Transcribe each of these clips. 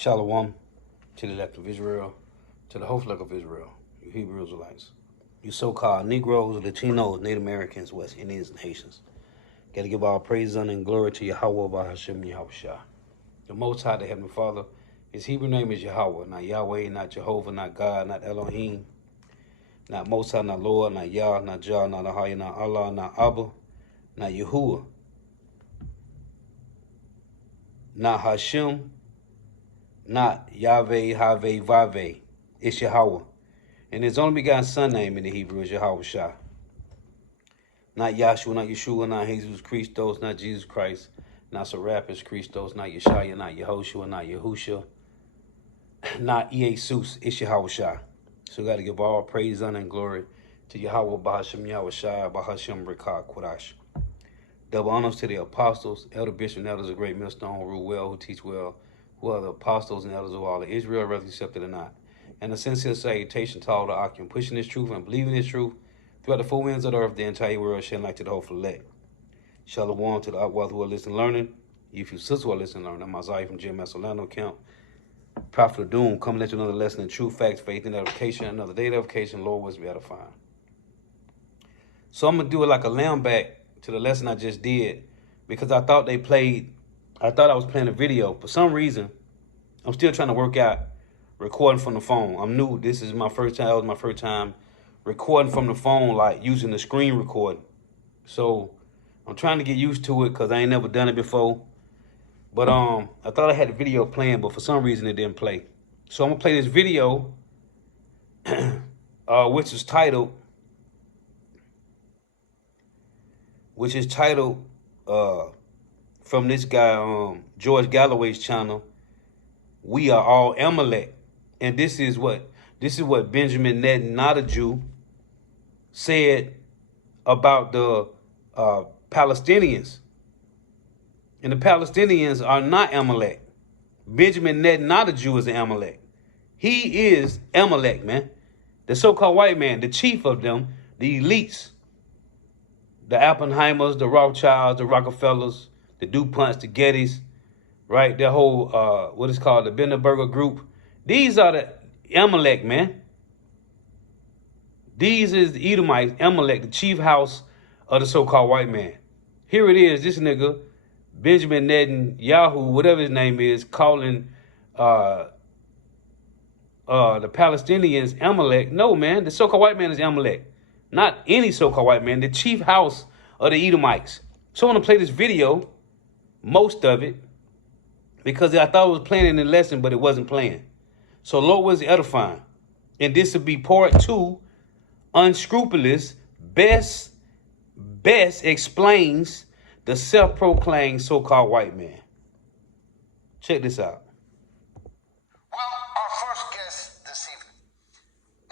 Shalom to the elect of Israel, to the whole flock of Israel, you Hebrew Israelites, you so-called Negroes, Latinos, Native Americans, West Indians, and Haitians. Got to give all praise, honor, and glory to Yahweh by Hashem Yahushua. The Most High, the Heavenly Father. His Hebrew name is Yahweh, not Yahweh, not Jehovah, not God, not Elohim, not Most High, not Lord, not Yah, not Jah, not Ahaya, not Allah, not Abba, not Yahuwah, not Hashem, not Yahweh, Haveh, Vaveh. It's Yahweh. And his only begotten son name in the Hebrew is Yahweh Shah. Not Yahshua, not Yeshua, not Jesus Christos, not Jesus Christ, not Serapis Christos, not Yeshaya, not Yehoshua, not Yahusha, not Jesus. It's Yahweh Shah. So we got to give all praise, honor, and glory to Yahweh Bahashem Yahweh Shah, Bahashem Rekah Kodash. Double honors to the apostles, elder bishop, and elders of great millstone, who rule well, who teach well, who are the apostles and elders of all of Israel, whether accepted or not. And a sincere salutation to all the Akim, pushing this truth and believing this truth throughout the four winds of the earth, the entire world, shedding light to the whole elect. Shalom to the Upwell who are listening learning. You few sisters who are listening learning. I'm Isaiah from GMS Orlando Camp. Prophet of Doom, coming at you another lesson in truth, facts, faith, and edification. Another day of edification, Lord was be edifying. So I'm going to do it like a lamb back to the lesson I just did, because I thought I was playing a video. For some reason, I'm still trying to work out recording from the phone. I'm new. This is my first time. That was my first time recording from the phone, like using the screen recording. So I'm trying to get used to it because I ain't never done it before. But I thought I had the video playing, but for some reason it didn't play. So I'm gonna play this video, which is titled from this guy, George Galloway's channel, We Are All Amalek. And this is what Benjamin Netanyahu said about the Palestinians. And the Palestinians are not Amalek. Benjamin Netanyahu is an Amalek. He is Amalek, man. The so-called white man, the chief of them, the elites, the Oppenheimers, the Rothschilds, the Rockefellers, the DuPonts, the Gettys, right? Their whole, what is called the Bilderberger group. These are the Amalek, man. These is the Edomites, Amalek, the chief house of the so-called white man. Here it is, this nigga, Benjamin Netanyahu, whatever his name is, calling the Palestinians Amalek. No, man, the so-called white man is Amalek. Not any so-called white man, the chief house of the Edomites. So I want to play this video, most of it, because I thought it was playing in the lesson, but it wasn't playing. So Lord was edifying. And this will be part 2, Unscrupulous, best explains the self-proclaimed so-called white man. Check this out. Well, our first guest this evening,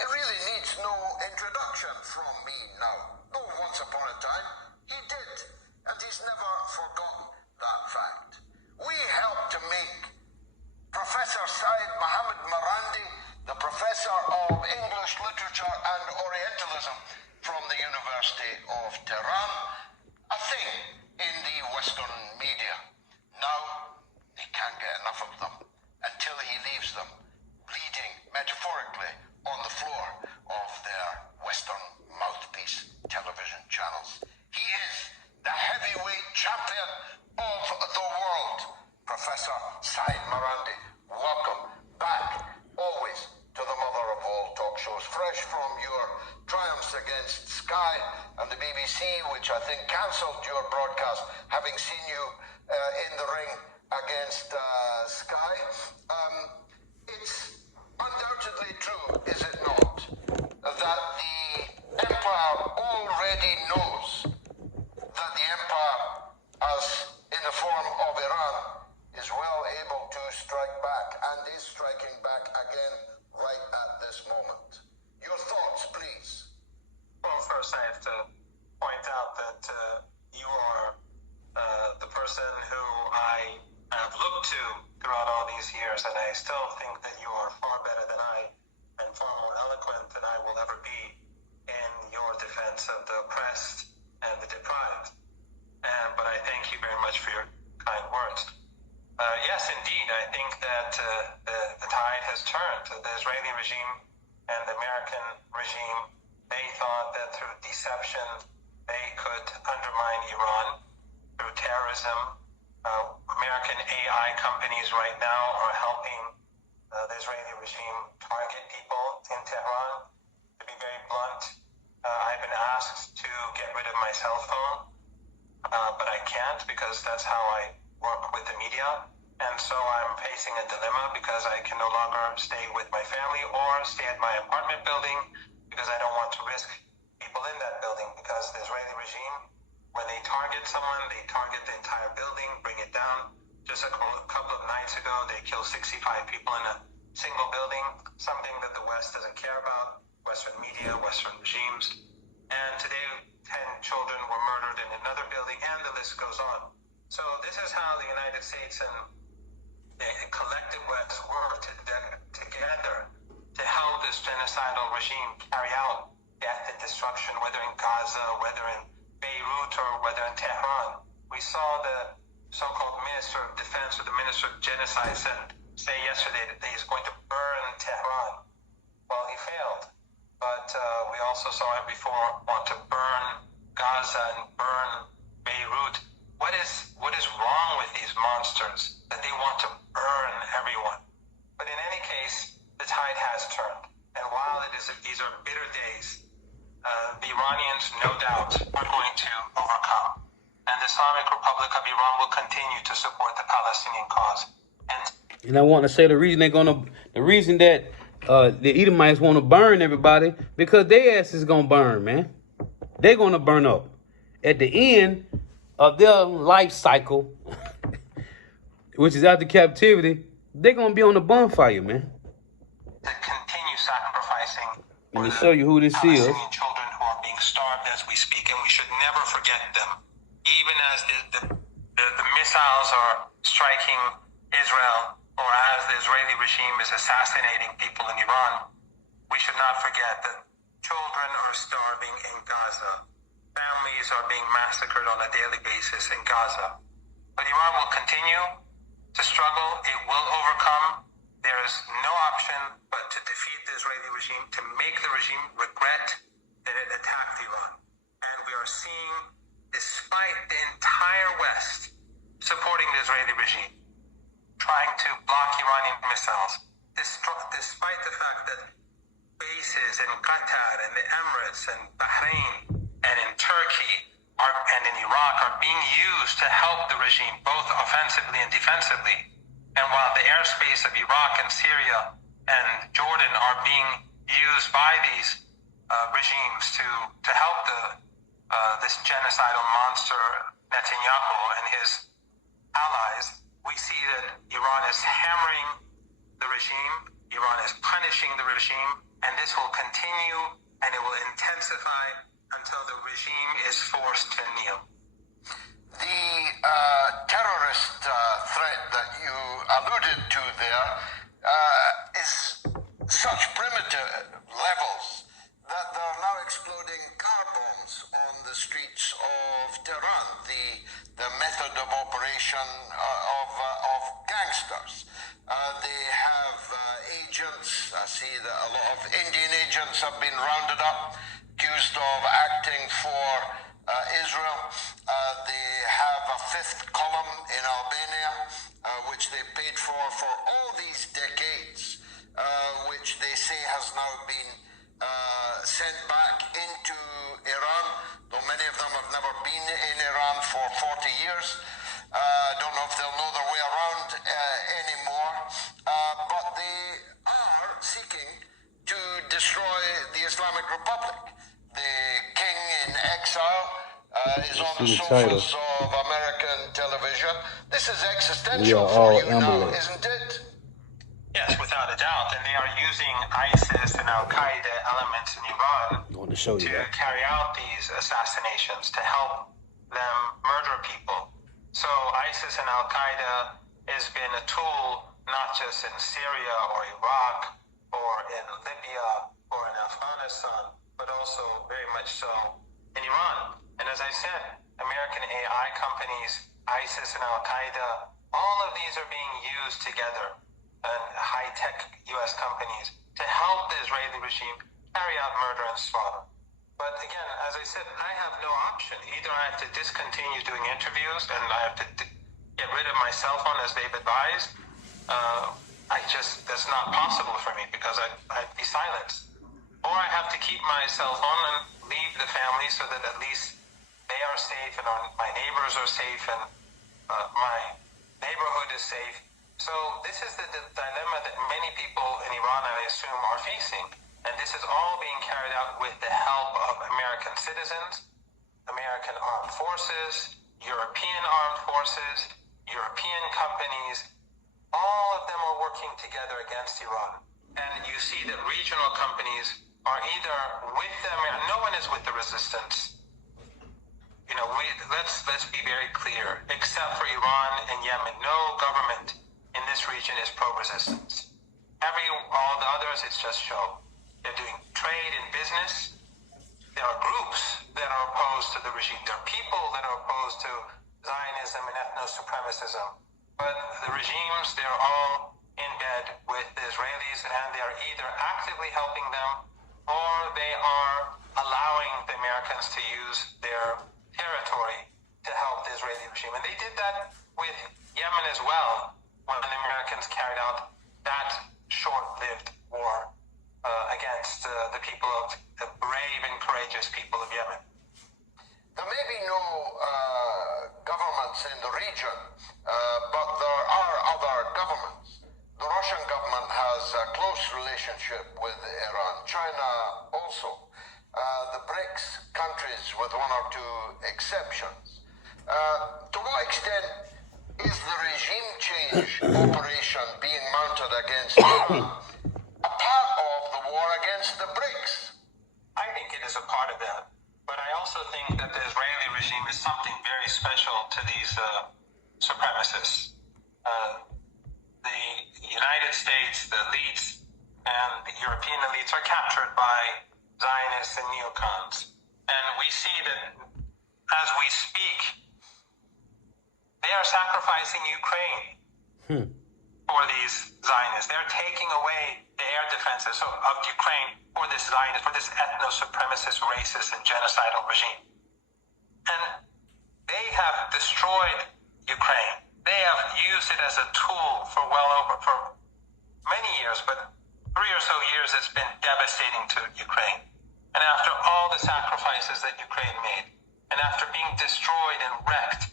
it really needs no introduction from me now. Though once upon a time, he did, and he's never forgotten that fact. We helped to make Professor Said Mohammed Marandi, the professor of English literature and Orientalism from the University of Tehran, a thing in the Western media. Now, he can't get enough of them until he leaves them bleeding metaphorically on the floor of their Western mouthpiece television channels. He is the heavyweight champion of the world, Professor Said Marandi. Welcome back, always, to the mother of all talk shows, fresh from your triumphs against Sky and the BBC, which I think cancelled your broadcast, having seen you in the ring against Sky. It's undoubtedly true, is it not, that the empire already knows that the empire, as in the form of Iran, is well able to strike back and is striking back again right at this moment. Your thoughts, please. Well, first I have to point out that you are the person who I have looked to throughout all these years, and I still think that you are far better than I and far more eloquent than I will ever be in your defense of the oppressed and the deprived. But I thank you very much for your kind words. Yes, indeed, I think that perception they could undermine Iran through terrorism. American AI companies right now are helping the Israeli regime target people in Tehran. To be very blunt, I've been asked to get rid of my cell phone, but I can't because that's how I work with the media. And so I'm facing a dilemma because I can no longer stay with my family or stay at my apartment building because I don't want to risk people in that building, because the Israeli regime, when they target someone, they target the entire building, bring it down. Just a couple of nights ago, they killed 65 people in a single building, something that the West doesn't care about, Western media, Western regimes. And today, 10 children were murdered in another building, and the list goes on. So this is how the United States and the collective West work together to help this genocidal regime carry out death and destruction, whether in Gaza, whether in Beirut, or whether in Tehran. We saw the so-called Minister of Defense or the Minister of Genocide say yesterday that he's going to burn Tehran. Well, he failed. But we also saw him before want to burn Gaza and burn Beirut. What is wrong with these monsters that they want to burn everyone? But in any case, the tide has turned. And while these are bitter days, the Iranians, no doubt, are going to overcome. And the Islamic Republic of Iran will continue to support the Palestinian cause. And I want to say the reason that the Edomites want to burn everybody, because their ass is gonna burn, man. They're gonna burn up at the end of their life cycle, which is after captivity. They're gonna be on the bonfire, man. To continue sacrificing. Let me show you who this is. Palestinian children who are being starved as we speak, and we should never forget them. Even as the missiles are striking Israel, or as the Israeli regime is assassinating people in Iran, we should not forget that children are starving in Gaza. Families are being massacred on a daily basis in Gaza. But Iran will continue to struggle. It will overcome. There is no option but to defeat the Israeli regime, to make the regime regret that it attacked Iran. And we are seeing, despite the entire West supporting the Israeli regime, trying to block Iranian missiles, despite the fact that bases in Qatar and the Emirates and Bahrain and in Turkey and in Iraq are being used to help the regime, both offensively and defensively. And while the airspace of Iraq and Syria and Jordan are being used by these regimes to help this genocidal monster Netanyahu and his allies, we see that Iran is hammering the regime, Iran is punishing the regime, and this will continue and it will intensify until the regime is forced to kneel. The terrorist threat that you alluded to there is such primitive levels that they're now exploding car bombs on the streets of Tehran, the method of operation of gangsters. They have agents. I see that a lot of Indian agents have been rounded up, accused of acting for Israel. They have a fifth column in Albania, which they paid for all these decades, which they say has now been sent back into Iran, though many of them have never been in Iran for 40 years. Don't know if they'll know their way around anymore, but they are seeking to destroy the Islamic Republic. The king in exile is on the sofas of American television. This is existential for you now, isn't it? Yes, without a doubt. And they are using ISIS and Al-Qaeda elements in Iran to carry out these assassinations, to help them murder people. So ISIS and Al-Qaeda has been a tool not just in Syria or Iraq or in Libya or in Afghanistan, but also very much so in Iran. And as I said, American AI companies, ISIS and Al-Qaeda, all of these are being used together, and high-tech U.S. companies, to help the Israeli regime carry out murder and slaughter. But again, as I said, I have no option. Either I have to discontinue doing interviews and I have to get rid of my cell phone as they've advised. That's not possible for me because I'd be silenced. Or I have to keep my cell phone and leave the family so that at least they are safe and my neighbors are safe and my neighborhood is safe. So this is the dilemma that many people in Iran, I assume, are facing. And this is all being carried out with the help of American citizens, American armed forces, European armed forces, European companies. All of them are working together against Iran. And you see that regional companies are either with them, no one is with the resistance. You know, let's be very clear. Except for Iran and Yemen, no government in this region is pro-resistance. All the others, it's just show. They're doing trade and business. There are groups that are opposed to the regime. There are people that are opposed to Zionism and ethno-supremacism. But the regimes, they're all in bed with the Israelis, and they are either actively helping them or they are allowing the Americans to use their territory to help the Israeli regime. And they did that with Yemen as well when the Americans carried out that short-lived war against the people of the brave and courageous people of Yemen. There may be no governments in the region, but there are other governments. The Russian government has a close relationship with Iran. China also. The BRICS countries, with one or two exceptions. To what extent is the regime change operation being mounted against Iran a part of the war against the BRICS? I think it is a part of that. But I also think that the Israeli regime is something very special to these supremacists. The United States, the elites, and the European elites are captured by Zionists and neocons. And we see that as we speak, they are sacrificing Ukraine for these Zionists. They're taking away the air defenses of Ukraine for this Zionist, for this ethno-supremacist, racist, and genocidal regime. And they have destroyed Ukraine. They have used it as a tool for many years, but 3 or so years it's been devastating to Ukraine. And after all the sacrifices that Ukraine made, and after being destroyed and wrecked,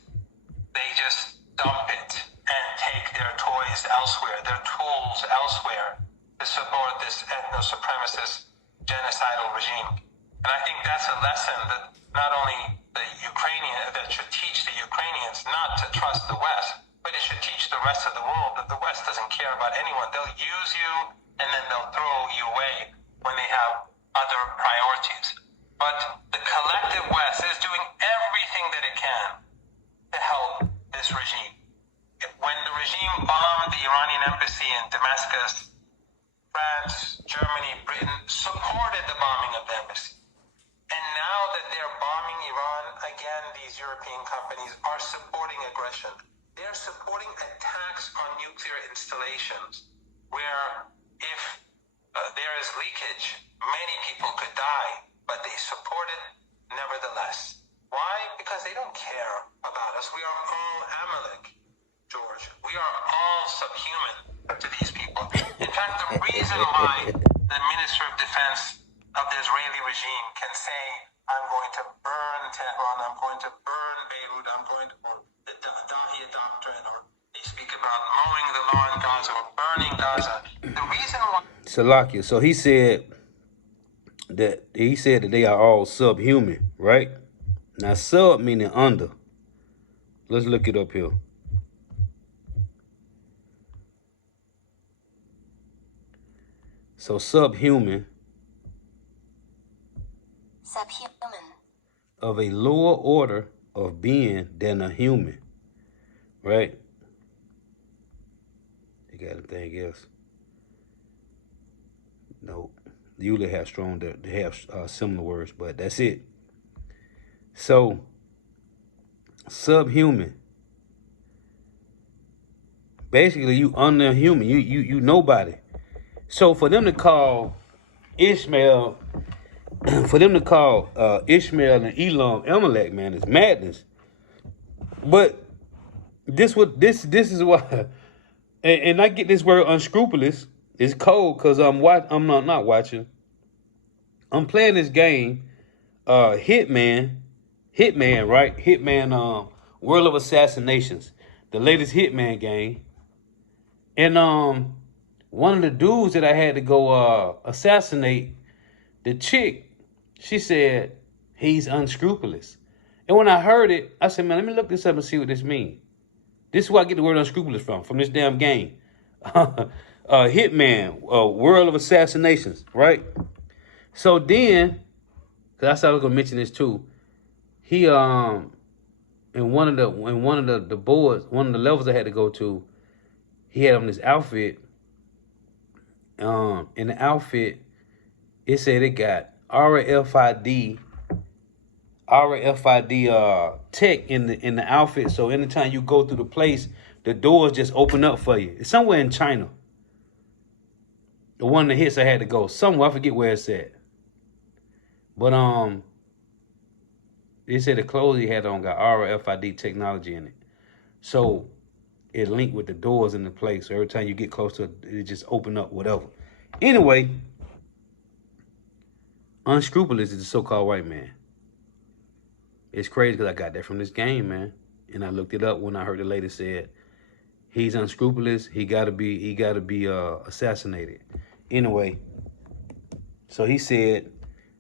they just dump it and take their toys elsewhere, their tools elsewhere to support this ethno-supremacist genocidal regime. And I think that's a lesson that not only that should teach the Ukrainians not to trust the West, but it should teach the rest of the world that the West doesn't care about anyone. They'll use you and then they'll throw you away when they have other priorities. But the collective West is doing everything that it can to help this regime. When the regime bombed the Iranian embassy in Damascus, France, Germany, Britain supported the bombing of the embassy. And now that they're bombing Iran, again, these European companies are supporting aggression. They're supporting attacks on nuclear installations where if there is leakage, many people could die, but they support it nevertheless. Why? Because they don't care about us. We are all Amalek, George. We are all subhuman to these people. In fact, the reason why the Minister of Defense of the Israeli regime can say, I'm going to burn Tehran, I'm going to burn Beirut, I'm going to, or the Dahiya doctrine, or they speak about mowing the lawn in Gaza or burning Gaza. The reason why... Salakia. So he said that they are all subhuman, right? Now sub meaning under. Let's look it up here. So subhuman of a lower order of being than a human, right? You got anything else? No. They usually have they have similar words, but that's it. So subhuman. Basically, you unhuman. You nobody. So for them to call Ishmael for them to call Ishmael and Elam Amalek, man, is madness. But this is why, and I get this word unscrupulous. It's cold because I'm not watching. I'm playing this game, Hitman, right? Hitman, World of Assassinations, the latest Hitman game, and one of the dudes that I had to go assassinate, the chick, she said he's unscrupulous, and when I heard it, I said, man, let me look this up and see what this means. This is where I get the word unscrupulous from this damn game. Hitman, World of Assassinations, right? So then, cause I said I was gonna mention this too. He in one of the boards, one of the levels I had to go to, he had on this outfit. In the outfit, it said it got RFID tech in the outfit. So anytime you go through the place, the doors just open up for you. It's somewhere in China. The one of the hits I had to go somewhere. I forget where it's at. But they said the clothes he had on got RFID technology in it. So it linked with the doors in the place. So every time you get close to it, it just open up, whatever. Anyway, Unscrupulous is the so-called white man. It's crazy because I got that from this game, man. And I looked it up when I heard the lady said he's unscrupulous. He gotta be assassinated. Anyway, so he said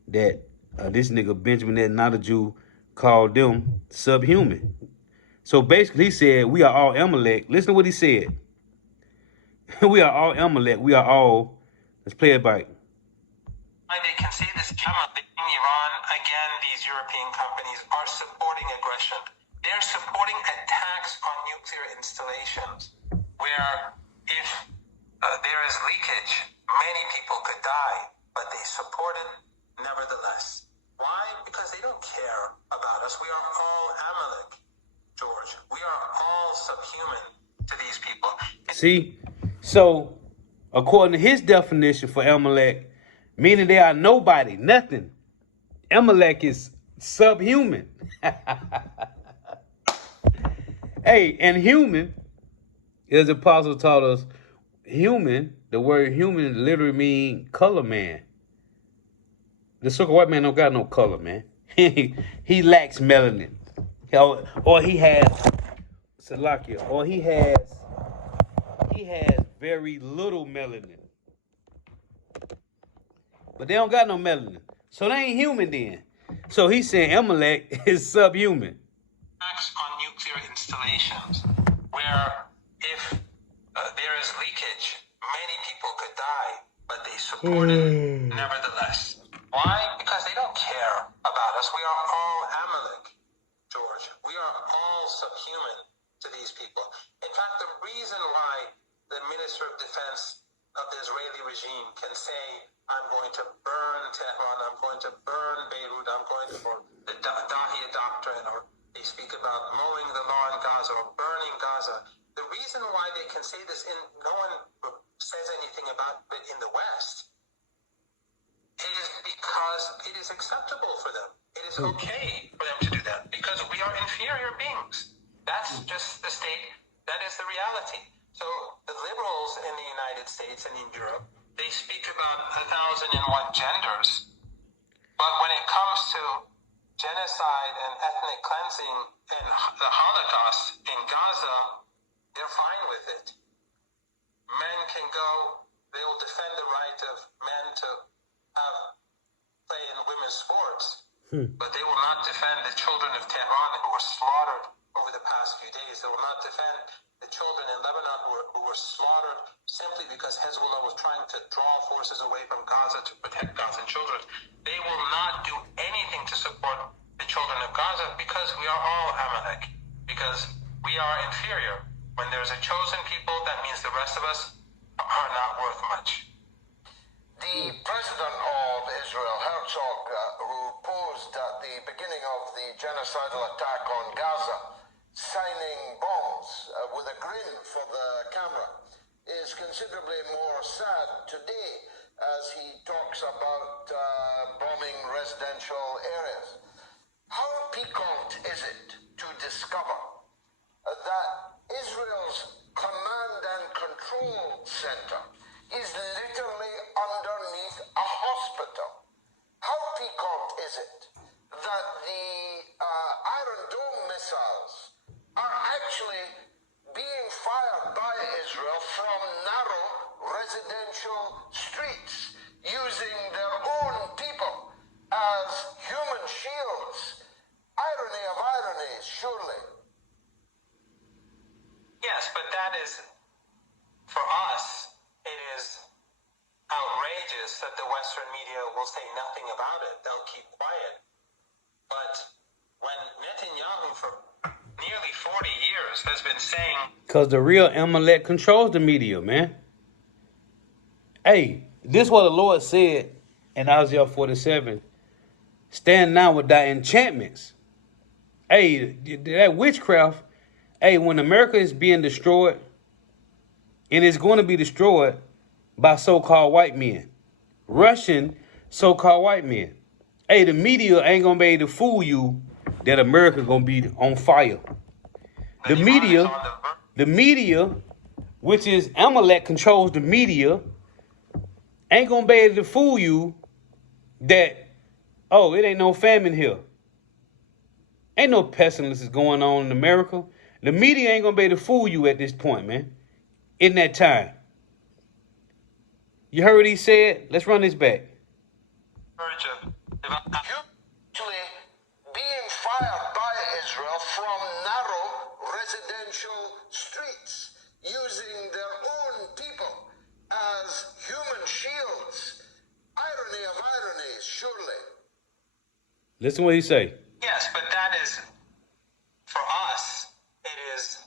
that this nigga Benjamin Netanyahu called them subhuman. So basically, he said we are all Amalek. Listen to what he said. We are all Amalek. We are all. Let's play it back. They can see this camera in Iran. Again, these European companies are supporting aggression. They're supporting attacks on nuclear installations, where if there is leakage, many people could die, but they support it nevertheless. Why? Because they don't care about us. We are all Amalek, George. We are all subhuman to these people. See? So, according to his definition for Amalek, meaning they are nobody, nothing, Amalek is subhuman. Hey, and human, as the apostle taught us, human, the word human literally means color man. The so-called white man don't got no color, man. He lacks melanin. Or he has Salakia, or he has very little melanin. But they don't got no melanin. So they ain't human then. So he's saying Amalek is subhuman. Attacks on nuclear installations, where if there is leakage, many people could die, but they support it nevertheless. Why? Because they don't care about us. We are all Amalek, George. We are all subhuman to these people. In fact, the reason why the Minister of Defense of the Israeli regime can say, I'm going to burn Tehran, I'm going to burn Beirut, I'm going for the Dahiya doctrine, or they speak about mowing the lawn in Gaza or burning Gaza. The reason why they can say this, and no one says anything about it in the West, is because it is acceptable for them. It is okay for them to do that because we are inferior beings. That's just the state. That is the reality. So the liberals in the United States and in Europe, they speak about 1,001 genders. But when it comes to genocide and ethnic cleansing and the Holocaust in Gaza, they're fine with it. Men can go, they will defend the right of men to play in women's sports, but they will not defend the children of Tehran who were slaughtered over the past few days. They will not defend the children in Lebanon who were slaughtered simply because Hezbollah was trying to draw forces away from Gaza to protect Gazan children. They will not do anything to support the children of Gaza because we are all Amalek, because we are inferior. When there's a chosen people, that means the rest of us are not worth much. The president of Israel, Herzog, who posed at the beginning of the genocidal attack on Gaza, signing bombs with a grin for the camera, is considerably more sad today as he talks about bombing residential areas. How piquant is it to discover that Israel's command and control center is literally underneath a hospital? How piquant is it that the Iron Dome missiles are actually being fired by Israel from narrow residential streets using their own people as human shields? Irony of ironies, surely. Yes, but that is, for us, it is outrageous that the Western media will say nothing about it. They'll keep quiet. But when Netanyahu, for nearly 40 years, has been saying... Because the real Amalek controls the media, man. Hey, this is what the Lord said in Isaiah 47. Stand now with thy enchantments. Hey, that witchcraft, hey, when America is being destroyed, and it's going to be destroyed by so-called white men, Russian so-called white men. Hey, the media ain't going to be able to fool you that America going to be on fire. The media, which is Amalek controls the media, ain't going to be able to fool you that, oh, it ain't no famine here. Ain't no pestilence going on in America. The media ain't going to be able to fool you at this point, man. In that time. You heard what he said? Let's run this back. Hugely being fired by Israel from narrow residential streets using their own people as human shields. Irony of ironies, surely. Listen what he say. Yes, but that is, for us, it is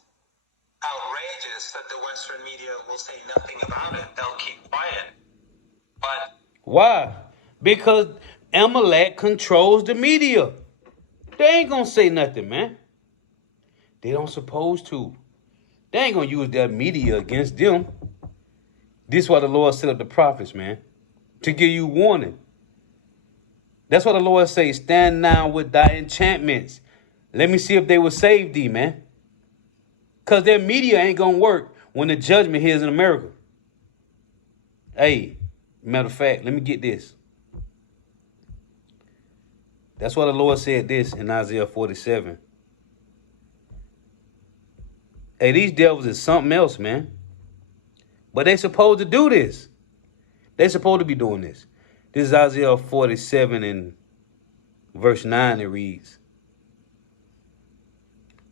outrageous that the Western media will say nothing about it. They'll keep quiet. But why? Because Amalek controls the media. They ain't gonna say nothing, man. They don't supposed to. They ain't gonna use their media against them. This is why the Lord set up the prophets, man. To give you warning. That's what the Lord says. Stand now with thy enchantments. Let me see if they will save thee, man. Because their media ain't going to work when the judgment here is in America. Hey, matter of fact, let me get this. That's why the Lord said this in Isaiah 47. Hey, these devils is something else, man. But they supposed to do this. They supposed to be doing this. This is Isaiah 47 and verse 9. It reads,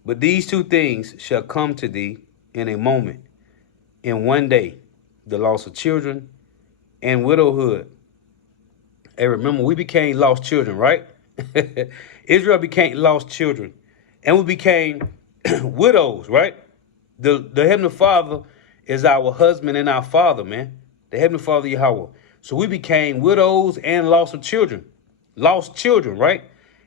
but these two things shall come to thee in a moment, in one day, the loss of children and widowhood. Hey, remember, we became lost children, right? Israel became lost children. And we became widows, right? The Heavenly Father is our husband and our father, man. The Heavenly Father, Yahweh. So we became widows and loss of children. Lost children, right?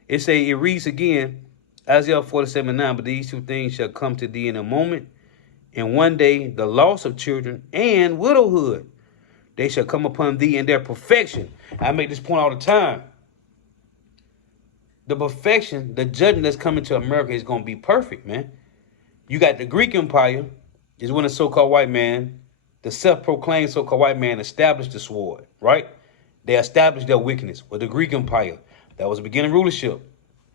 It reads again, Isaiah 47:9, but these two things shall come to thee in a moment, and one day the loss of children and widowhood. They shall come upon thee in their perfection. I make this point all the time. The perfection, the judgment that's coming to America is going to be perfect, man. You got the Greek Empire, is when the so-called white man, the self-proclaimed so-called white man established the sword, right? They established their wickedness with the Greek Empire. That was the beginning rulership.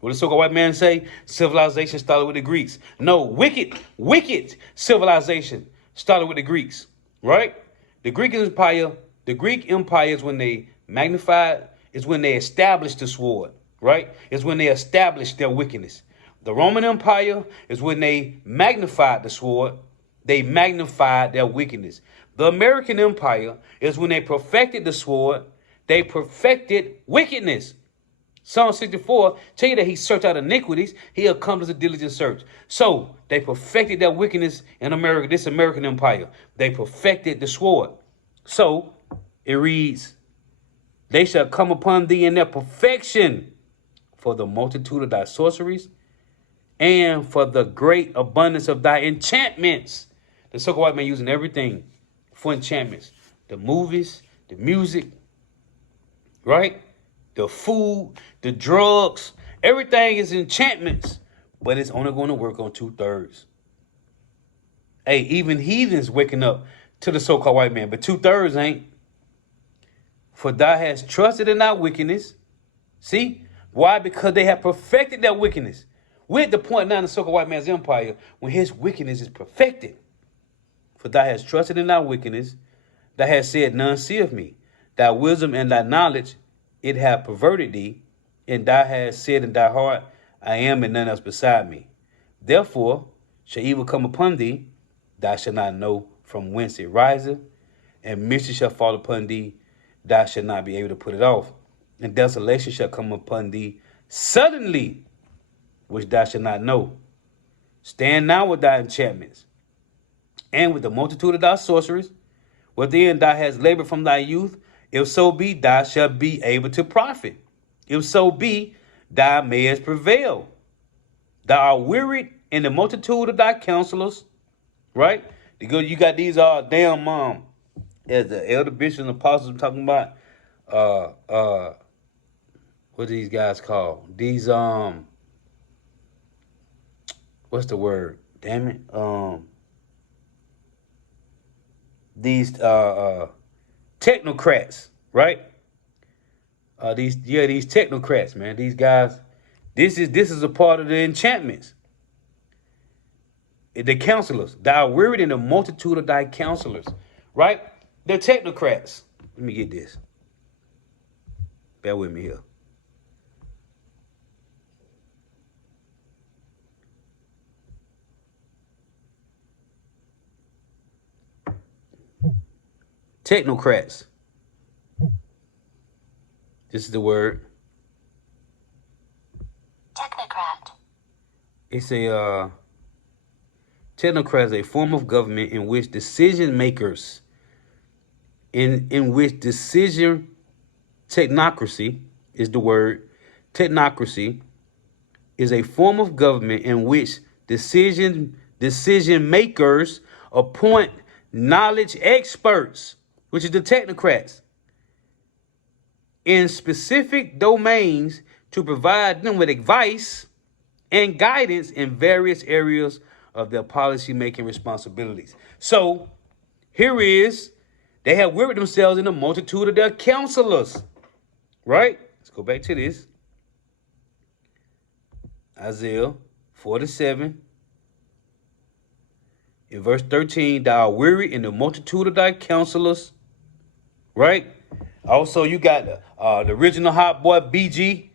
What did the so-called white man say? Civilization started with the Greeks. No, wicked civilization started with the Greeks, right? The Greek Empire is when they magnified, is when they established the sword, right? It's when they established their wickedness. The Roman Empire is when they magnified the sword. They magnified their wickedness. The American Empire is when they perfected the sword. They perfected wickedness. Psalm 64 tell you that he searched out iniquities. He accomplished a diligent search. So they perfected their wickedness in America, this American Empire. They perfected the sword. So it reads, they shall come upon thee in their perfection for the multitude of thy sorceries and for the great abundance of thy enchantments. The so-called white man using everything for enchantments. The movies, the music, right? The food, the drugs, everything is enchantments, but it's only going to work on 2/3. Hey, even heathens waking up to the so-called white man, but 2/3 ain't. For thou hast trusted in thy wickedness. See? Why? Because they have perfected their wickedness. We're at the point now in the so-called white man's empire when his wickedness is perfected. For thou hast trusted in thy wickedness, thou hast said, none seeth me. Thy wisdom and thy knowledge, it hath perverted thee, and thou hast said in thy heart, I am and none else beside me. Therefore shall evil come upon thee, thou shalt not know from whence it riseth, and mischief shall fall upon thee, thou shalt not be able to put it off. And desolation shall come upon thee suddenly, which thou shalt not know. Stand now with thy enchantments, and with the multitude of thy sorceries, within thou hast labored from thy youth. If so be, thou shalt be able to profit. If so be, thou mayest prevail. Thou art wearied in the multitude of thy counselors, right? You got these damn as the elder bishops and apostles I'm talking about. What are these guys called? These what's the word? Damn it. These technocrats, right? These technocrats, man. These guys, this is a part of the enchantments. The counselors, thou wearied in the multitude of thy counselors, right? They're technocrats. Let me get this. Bear with me here. Technocrats. This is the word. Technocrat. It's a technocrat is a form of government in which decision makers, in which decision technocracy is the word. Technocracy is a form of government in which decision makers appoint knowledge experts, which is the technocrats, in specific domains to provide them with advice and guidance in various areas of their policy-making responsibilities. So here is, they have wearied themselves in the multitude of their counselors, right? Let's go back to this. Isaiah 47, in verse 13, thou art weary in the multitude of thy counselors, right? Also, you got the original hot boy BG,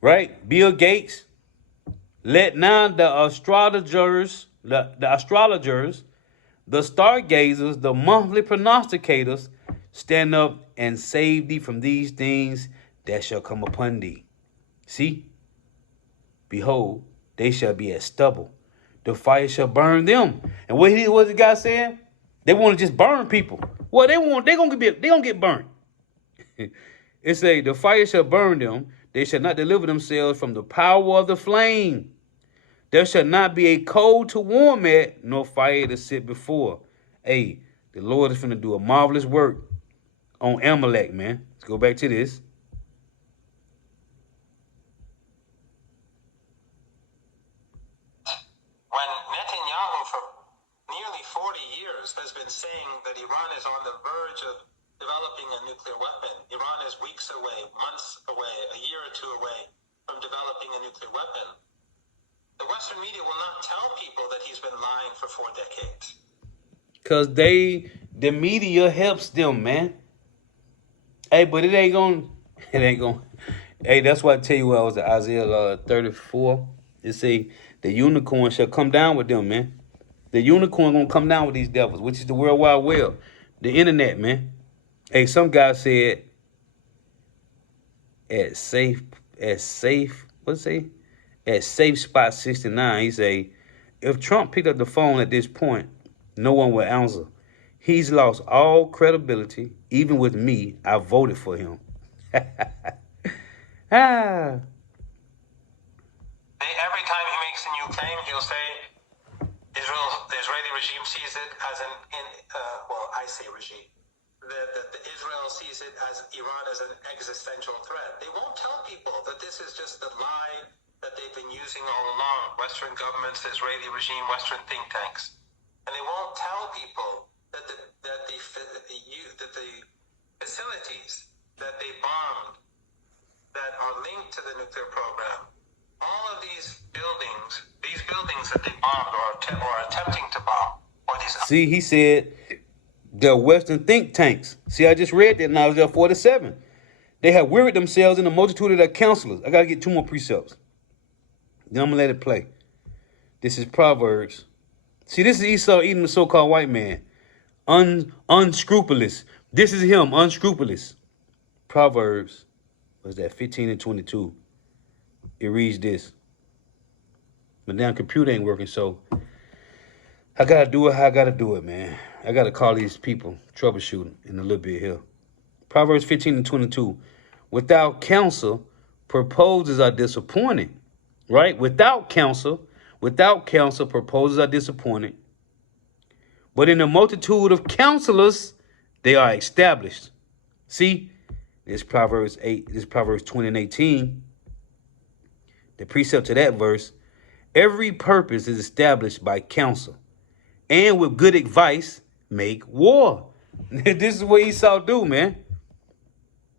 right? Bill Gates. Let now the astrologers, the stargazers, the monthly prognosticators stand up and save thee from these things that shall come upon thee. See? Behold, they shall be as stubble. The fire shall burn them. And what the guy saying? They want to just burn people. Well, they're gonna get burned. It say, the fire shall burn them. They shall not deliver themselves from the power of the flame. There shall not be a coal to warm at, nor fire to sit before. Hey, the Lord is finna do a marvelous work on Amalek, man. Let's go back to this. When Netanyahu for nearly 40 years has been saying that Iran is on the verge of developing a nuclear weapon, Iran is weeks away, months away, a year or two away from developing a nuclear weapon, the Western media will not tell people that he's been lying for 4 decades. Because the media helps them, man. Hey, but it ain't gonna. Hey, that's why I tell you what I was at Isaiah 34. It say, the unicorn shall come down with them, man. The unicorn gonna come down with these devils, which is the World Wide Web. The internet, man. Hey, some guy said at safe, what's it say? At Safe Spot 69, he say, if Trump picked up the phone at this point, no one will answer. He's lost all credibility. Even with me, I voted for him. Every time he makes a new claim, he'll say, the Israeli regime sees it as I say regime. that Israel sees it as Iran as an existential threat. They won't tell people that this is just the lie that they've been using all along. Western governments, the Israeli regime, Western think tanks, and they won't tell people that the facilities that they bombed that are linked to the nuclear program, all of these buildings that they bombed or attempting to bomb, or these. See, he said the Western think tanks. See, I just read that in Isaiah 47. They have wearied themselves in the multitude of their counselors. I got to get 2 more precepts. Then I'm going to let it play. This is Proverbs. See, this is Esau eating the so-called white man. Unscrupulous. This is him, unscrupulous. Proverbs, what's that, 15 and 22. It reads this. My damn computer ain't working, so I got to do it how I got to do it, man. I got to call these people, troubleshooting in a little bit here. Proverbs 15 and 22. Without counsel, proposals are disappointing. Right? Without counsel, proposals are disappointing. But in the multitude of counselors, they are established. See, this Proverbs 20 and 18. The precept to that verse, every purpose is established by counsel, and with good advice, make war. This is what Esau do, man.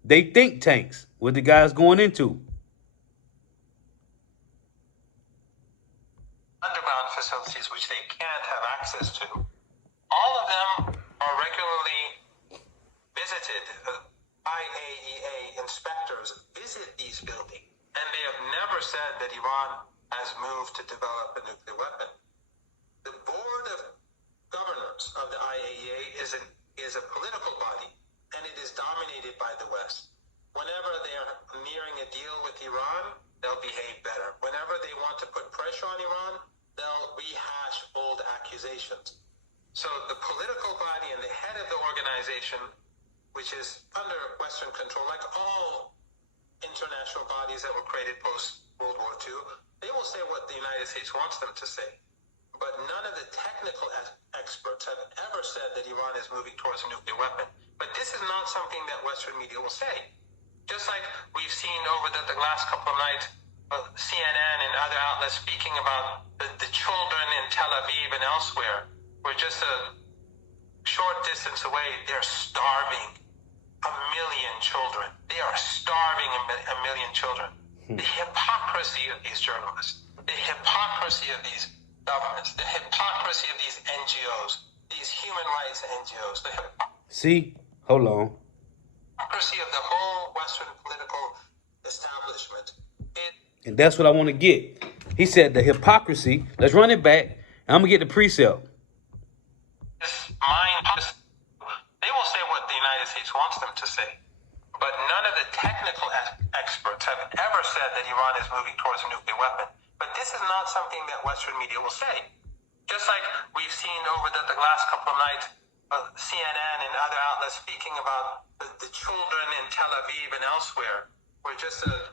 They think tanks, what the guy's going into. Underground facilities which they can't have access to. All of them are regularly visited. IAEA inspectors visit these buildings, and they have never said that Iran has moved to develop a nuclear weapon. The board of governors of the IAEA is a political body, and it is dominated by the West. Whenever they are nearing a deal with Iran, they'll behave better. Whenever they want to put pressure on Iran, they'll rehash old accusations. So the political body and the head of the organization, which is under Western control, like all international bodies that were created post-World War II, they will say what the United States wants them to say. But none of the technical experts have ever said that Iran is moving towards a nuclear weapon. But this is not something that Western media will say. Just like we've seen over the last couple of nights, CNN and other outlets speaking about the children in Tel Aviv and elsewhere, where just a short distance away, they're starving a million children. They are starving a million children. The hypocrisy of these journalists, the hypocrisy of these governments, the hypocrisy of these NGOs, these human rights NGOs, See, hold on. Hypocrisy of the whole Western political establishment. And that's what I want to get. He said the hypocrisy. Let's run it back. And I'm going to get the precept. They will say what the United States wants them to say. But none of the technical experts have ever said that Iran is moving towards a nuclear weapon. But this is not something that Western media will say. Just like we've seen over the last couple of nights, CNN and other outlets speaking about the children in Tel Aviv and elsewhere, where just a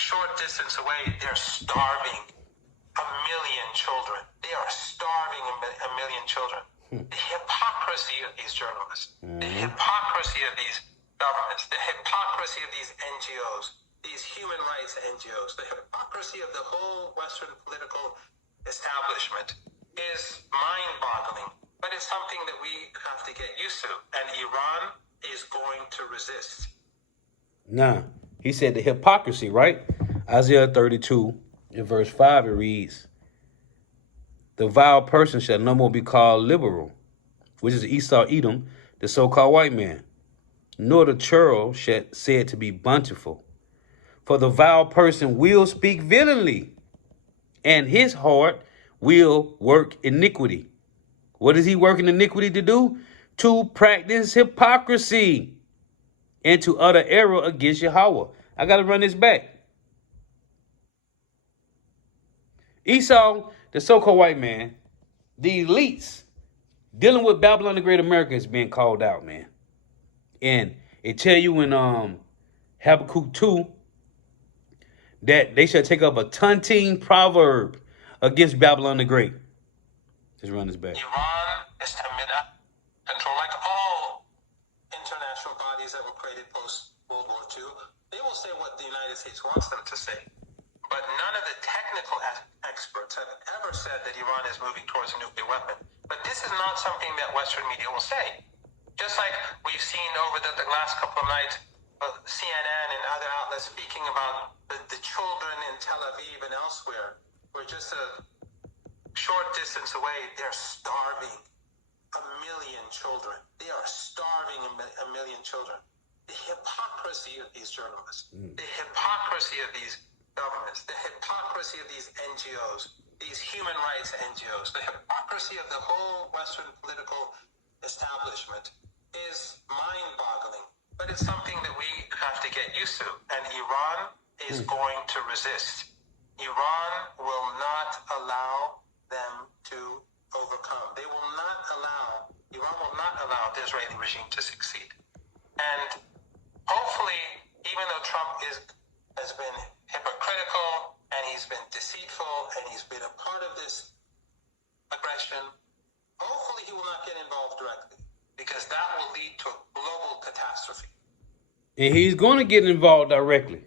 short distance away, they're starving a million children. They are starving a million children. The hypocrisy of these journalists, the hypocrisy of these governments, the hypocrisy of these NGOs, these human rights NGOs, the hypocrisy of the whole Western political establishment is mind-boggling. But it's something that we have to get used to, and Iran is going to resist. Nah, he said the hypocrisy, right? Isaiah 32, in verse 5, it reads, the vile person shall no more be called liberal, which is Esau Edom, the so-called white man, nor the churl said to be bountiful. For the vile person will speak villainy, and his heart will work iniquity. What is he working iniquity to do? To practice hypocrisy and to utter error against Yahweh. I got to run this back. Esau, the so-called white man, the elites dealing with Babylon the Great America is being called out, man. And it tell you in Habakkuk 2 that they shall take up a taunting proverb against Babylon the Great. Let's run this back. Iran is to control, like all created post-World War II, they will say what the United States wants them to say. But none of the technical experts have ever said that Iran is moving towards a nuclear weapon. But this is not something that Western media will say. Just like we've seen over the last couple of nights, CNN and other outlets speaking about the children in Tel Aviv and elsewhere, who are just a short distance away, they're starving. 1 million children. They are starving a million children. The hypocrisy of these journalists, the hypocrisy of these governments, the hypocrisy of these NGOs, these human rights NGOs, the hypocrisy of the whole Western political establishment is mind-boggling. But it's something that we have to get used to. And Iran is going to resist. Iran will not allow them to overcome. Iran will not allow the Israeli regime to succeed. And hopefully, even though Trump has been hypocritical and he's been deceitful and he's been a part of this aggression, hopefully he will not get involved directly, because that will lead to a global catastrophe. And he's going to get involved directly.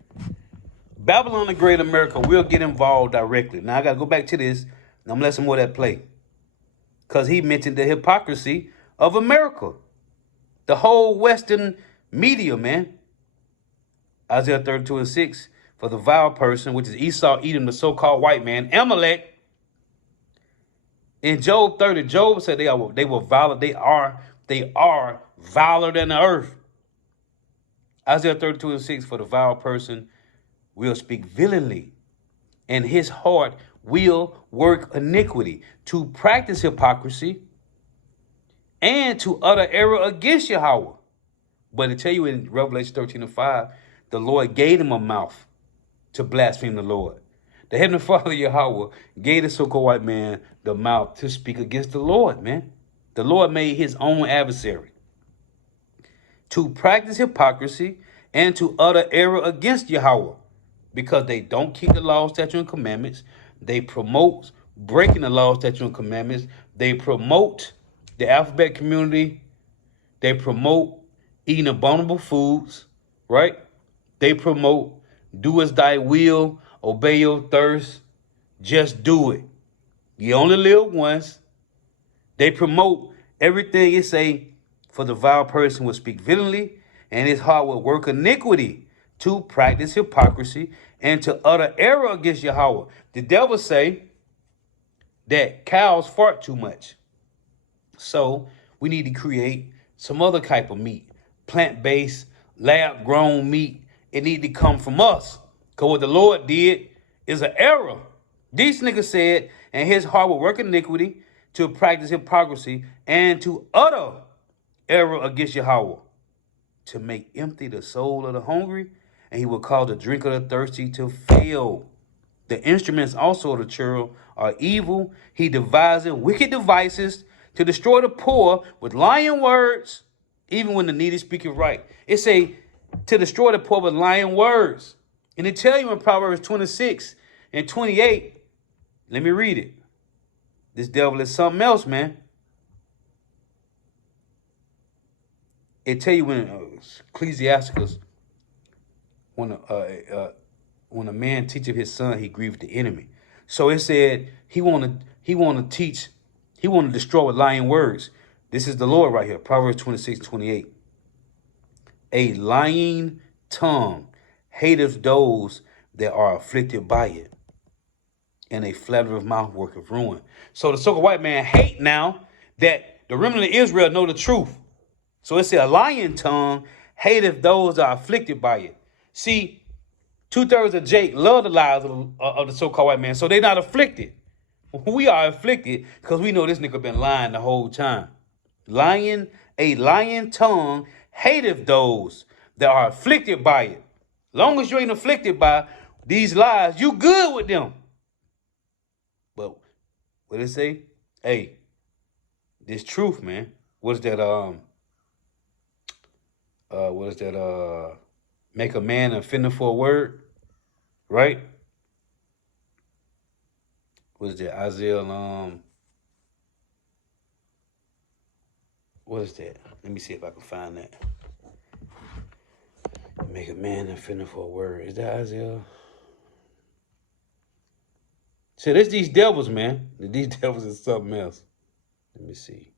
Babylon the Great America will get involved directly. Now, I got to go back to this. And I'm going to let some more of that play. Because he mentioned the hypocrisy of America. The whole Western media, man. Isaiah 32:6. For the vile person, which is Esau, Edom, the so-called white man, Amalek. In Job 30, Job said they were violent. They are viler than the earth. Isaiah 32:6. For the vile person will speak villainy, and his heart will work iniquity, to practice hypocrisy, and to utter error against Yahweh. But to tell you in Revelation 13:5, the Lord gave him a mouth to blaspheme the Lord. The Heavenly Father Yahweh gave the so-called white man the mouth to speak against the Lord, man. The Lord made his own adversary. To practice hypocrisy and to utter error against Yahweh, because they don't keep the law, statute, and commandments. They promote breaking the law, statute, and commandments. They promote the alphabet community. They promote eating abominable foods, right? They promote do as thy will, obey your thirst, just do it. You only live once. They promote everything it say, for the vile person will speak villainy, and his heart will work iniquity, to practice hypocrisy and to utter error against Yahweh. The devil say that cows fart too much. So we need to create some other type of meat, plant-based, lab-grown meat. It need to come from us. Because what the Lord did is an error. These niggas said, and his heart will work iniquity, to practice hypocrisy and to utter error against Yahweh, to make empty the soul of the hungry, and he will cause the drink of the thirsty to fail. The instruments also of the churl are evil. He devises wicked devices to destroy the poor with lying words, even when the needy speaketh right. It say to destroy the poor with lying words. And it tell you in Proverbs 26:28, let me read it. This devil is something else, man. It tell you in Ecclesiasticus, when a man teacheth his son, he grieveth the enemy. So it said he want to destroy with lying words. This is the Lord right here, Proverbs 26:28. A lying tongue hateth those that are afflicted by it, and a flatterer's mouth worketh ruin. So the so-called white man hate now that the remnant of Israel know the truth. So it said a lying tongue hateth those that are afflicted by it. See, 2/3 of Jake love the lies of the so-called white man, so they're not afflicted. We are afflicted because we know this nigga been lying the whole time. A lying tongue hateth those that are afflicted by it. Long as you ain't afflicted by these lies, you good with them. But what did it say? Hey, this truth, man. What is that? Make a man offended for a word, right? What is that? Isaiah, what is that? Let me see if I can find that. Make a man offended for a word. Is that Isaiah? So it's these devils, man. These devils is something else. Let me see.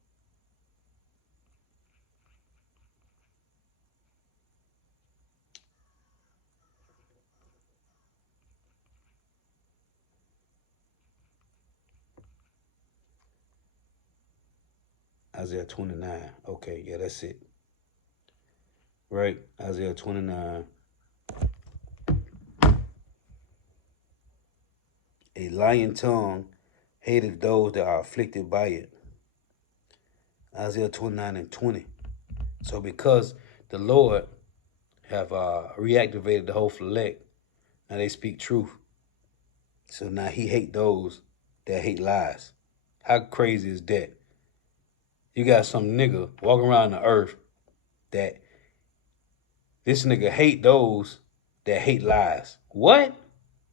Isaiah 29. Okay, yeah, that's it. Right? Isaiah 29. A lying tongue hateth those that are afflicted by it. Isaiah 29 and 20. So because the Lord have reactivated the whole flect, now they speak truth. So now he hate those that hate lies. How crazy is that? You got some nigga walking around the earth that this nigga hate those that hate lies. What?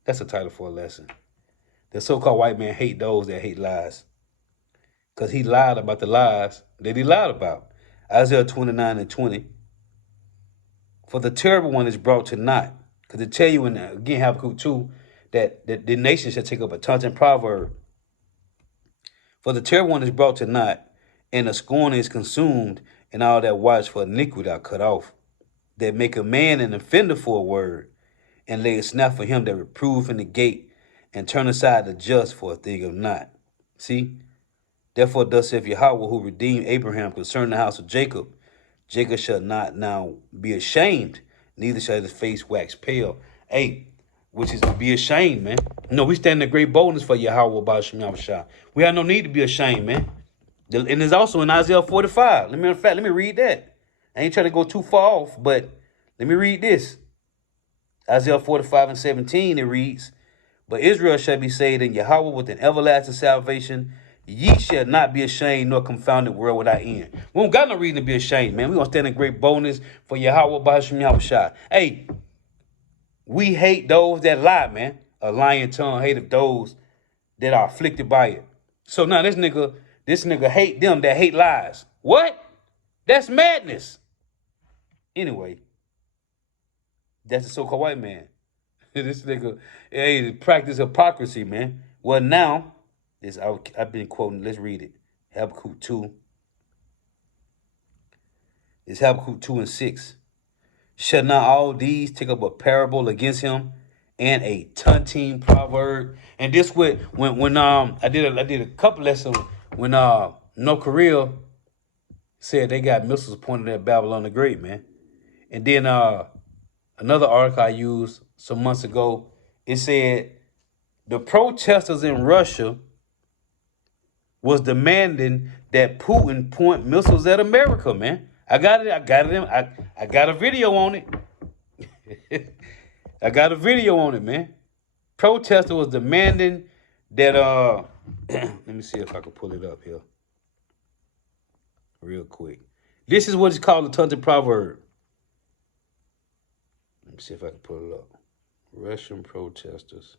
That's a title for a lesson. The so-called white man hate those that hate lies. Because he lied about the lies that he lied about. Isaiah 29 and 20. For the terrible one is brought to naught. Because it tell you in, again, Habakkuk 2, that the nation shall take up a taunting proverb. For the terrible one is brought to naught, and the scorner is consumed, and all that watch for iniquity are cut off. That make a man an offender for a word, and lay a snap for him that reprove in the gate, and turn aside the just for a thing of naught. See? Therefore thus saith Yahweh, who redeemed Abraham concerning the house of Jacob, Jacob shall not now be ashamed, neither shall his face wax pale. Hey, which is to be ashamed, man. No, we stand in great boldness for Yahweh by Shem Yahushua. We have no need to be ashamed, man. And it's also in Isaiah 45. Let me read that. I ain't trying to go too far off, but let me read this. Isaiah 45 and 17, it reads, But Israel shall be saved in Yahweh with an everlasting salvation. Ye shall not be ashamed nor confounded world without end. We don't got no reason to be ashamed, man. We gonna stand in great boldness for Yahweh by Hashem Yahushua. Hey, we hate those that lie, man. A lying tongue hateth those that are afflicted by it. So now this nigga hate them that hate lies. What? That's madness. Anyway, that's the so-called white man. This nigga, hey, practice hypocrisy, man. Well, now, I've been quoting, let's read it. Habakkuk 2. It's Habakkuk 2 and 6. Shall not all these take up a parable against him and a taunting proverb? And this when I did a couple lessons when North Korea said they got missiles pointed at Babylon the Great, man. And then another article I used some months ago, it said the protesters in Russia was demanding that Putin point missiles at America, man. I got a video on it. I got a video on it, man. Protester was demanding that let me see if I can pull it up here. Real quick. This is what is called a taunting proverb. Let me see if I can pull it up. Russian protesters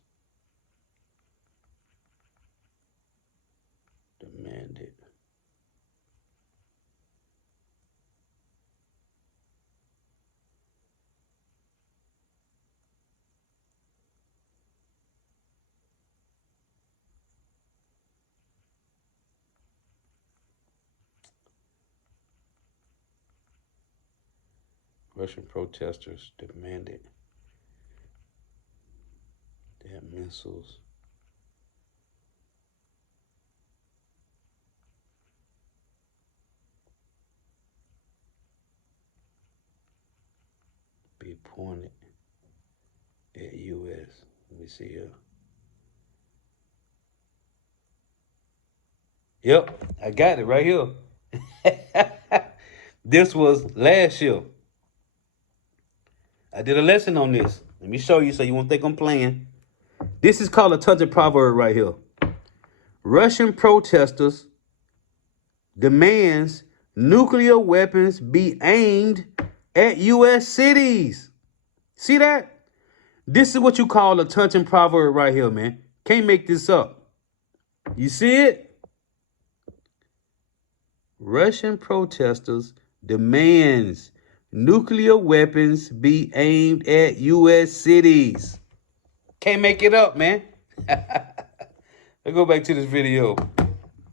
demanded that missiles be pointed at U.S. Let me see here. Yep, I got it right here. This was last year. I did a lesson on this. Let me show you so you won't think I'm playing. This is called a taunting proverb right here. Russian protesters demands nuclear weapons be aimed at U.S. cities. See that? This is what you call a taunting proverb right here, man. Can't make this up. You see it? Russian protesters demands nuclear weapons be aimed at U.S. cities. Can't make it up, man. Let's go back to this video.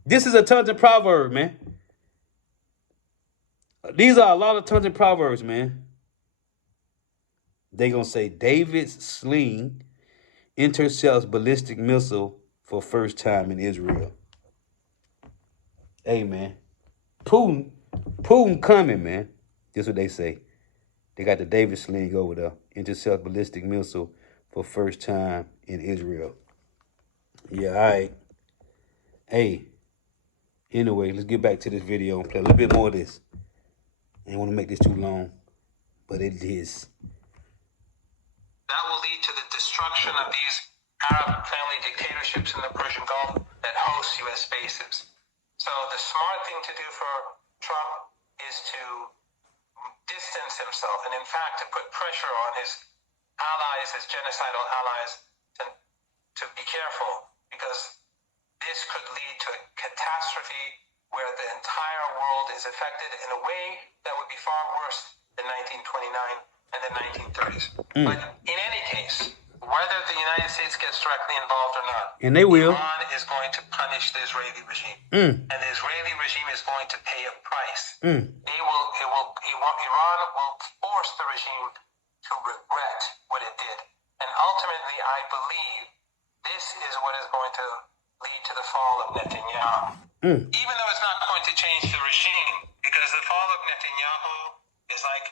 This is a tons of proverb, man. These are a lot of tons of proverbs, man. They gonna say David's sling intercepts ballistic missile for first time in Israel. Hey, man. Putin coming, man. That's what they say. They got the David sling over there. Intercept ballistic missile for first time in Israel. Yeah, all right. Hey. Anyway, let's get back to this video and play a little bit more of this. I don't want to make this too long, but it is. That will lead to the destruction of these Arab-friendly dictatorships in the Persian Gulf that host U.S. bases. So the smart thing to do for Trump is to distance himself and, in fact, to put pressure on his allies, his genocidal allies, to be careful, because this could lead to a catastrophe where the entire world is affected in a way that would be far worse than 1929 and the 1930s. But in any case, whether the United States gets directly involved or not, and they will, Iran is going to punish the Israeli regime. And the Israeli regime is going to pay a price. Iran will force the regime to regret what it did. And ultimately, I believe this is what is going to lead to the fall of Netanyahu. Even though it's not going to change the regime, because the fall of Netanyahu is like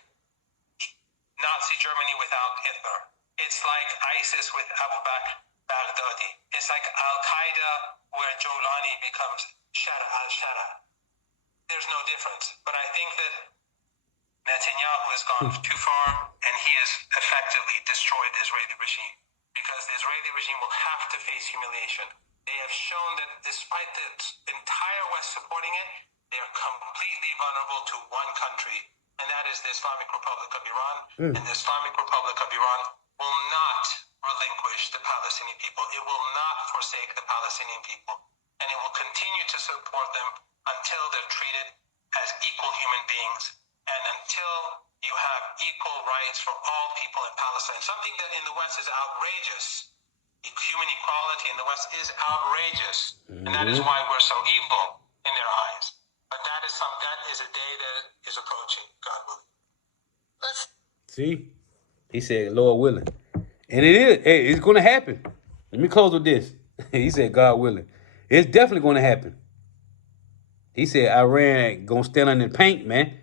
Nazi Germany without Hitler. It's like ISIS with Abu Bakr Baghdadi. It's like Al-Qaeda where Jolani becomes Shara al-Shara. There's no difference. But I think that Netanyahu has gone too far, and he has effectively destroyed the Israeli regime, because the Israeli regime will have to face humiliation. They have shown that despite the entire West supporting it, they are completely vulnerable to one country, and that is the Islamic Republic of Iran. And the Islamic Republic of Iran will not relinquish the Palestinian people. It will not forsake the Palestinian people, and it will continue to support them until they're treated as equal human beings, and until you have equal rights for all people in Palestine. Something that in the West is outrageous. Human equality in the West is outrageous, and that is why we're so evil in their eyes. But that is a day that is approaching, God willing. See? He said, Lord willing. And it is. Hey, it's going to happen. Let me close with this. He said, God willing. It's definitely going to happen. He said, Iran going to stand in the paint, man.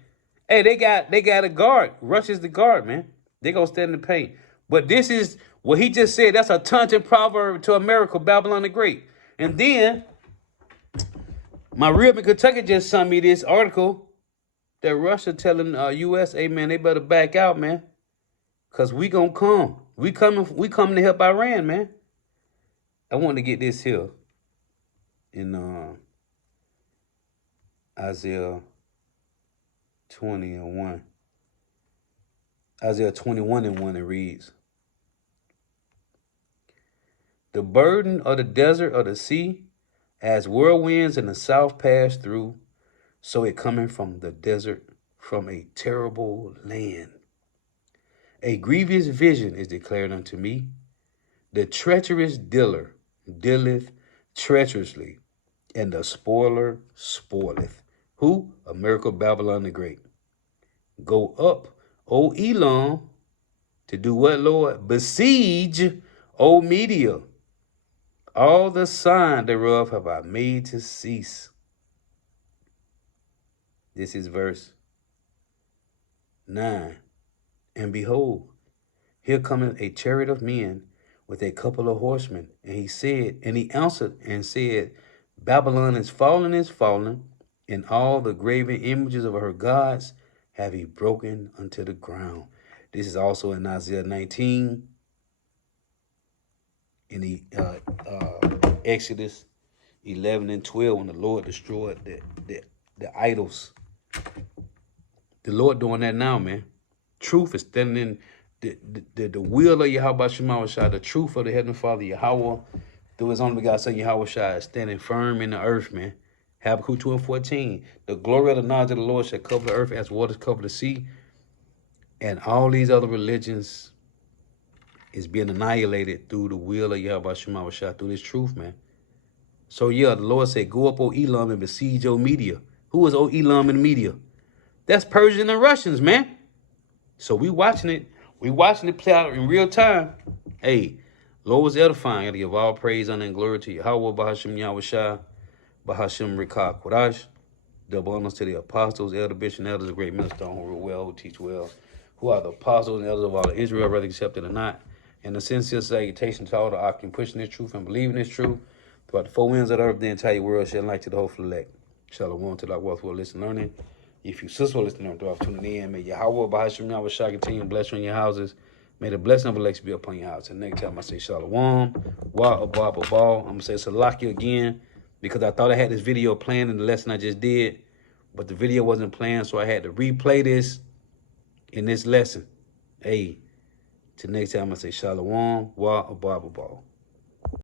Hey, they got a guard. Russia's the guard, man. They going to stand in the paint. But this is what he just said. That's a taunting proverb to America, Babylon the Great. And then, my rib in Kentucky just sent me this article that Russia telling U.S., hey, man, they better back out, man. Because we going to come. We coming to help Iran, man. I want to get this here in Isaiah 20 and 1. Isaiah 21 and 1, it reads, the burden of the desert of the sea, as whirlwinds in the south pass through, so it coming from the desert, from a terrible land. A grievous vision is declared unto me. The treacherous dealer dealeth treacherously, and the spoiler spoileth. Who? America, Babylon the Great. Go up, O Elam, to do what, Lord? Besiege, O Media. All the sign thereof have I made to cease. This is verse 9. And behold, here cometh a chariot of men with a couple of horsemen. And he answered and said, Babylon is fallen, and all the graven images of her gods have he broken unto the ground. This is also in Isaiah 19, in the Exodus 11 and 12, when the Lord destroyed the idols. The Lord doing that now, man. Truth is standing in the will of Yahweh Shema Shai, the truth of the Heavenly Father, Yahweh, through his only begotten Son, Yahweh Shai, is standing firm in the earth, man. Habakkuk 2 and 14. The glory of the knowledge of the Lord shall cover the earth as waters cover the sea. And all these other religions is being annihilated through the will of Yahweh Shema Shah, through this truth, man. So yeah, the Lord said, go up, O Elam, and besiege your media. Who is O Elam in the media? That's Persian and Russians, man. So we watching it. We watching it play out in real time. Hey, Lord was edifying. Gotta give all praise, honor, and glory to Yahweh, Bahashim Yahweh Shah, Bahashim Rikah Kodash. Double honors to the apostles, elder, bishop, and elders, a great minister who rule well, who teach well, who are the apostles and elders of all of Israel, whether accepted or not. And the sincere salutation to all the Akim pushing this truth and believing this truth throughout the four winds of the earth, the entire world, shedding light to the whole elect. Shalom to thy wealth will listen learning. If you sister will listen throughout tuning in, may Yahweh Bahashim Yahweh Shah continue to bless you in your houses. May the blessing of election be upon your house. And next time I say Shalom, Wa Abba Abba. I'm gonna say Salaki again because I thought I had this video planned in the lesson I just did, but the video wasn't planned, so I had to replay this in this lesson. Hey, till next time I say Shalom, Wa Abba Abba.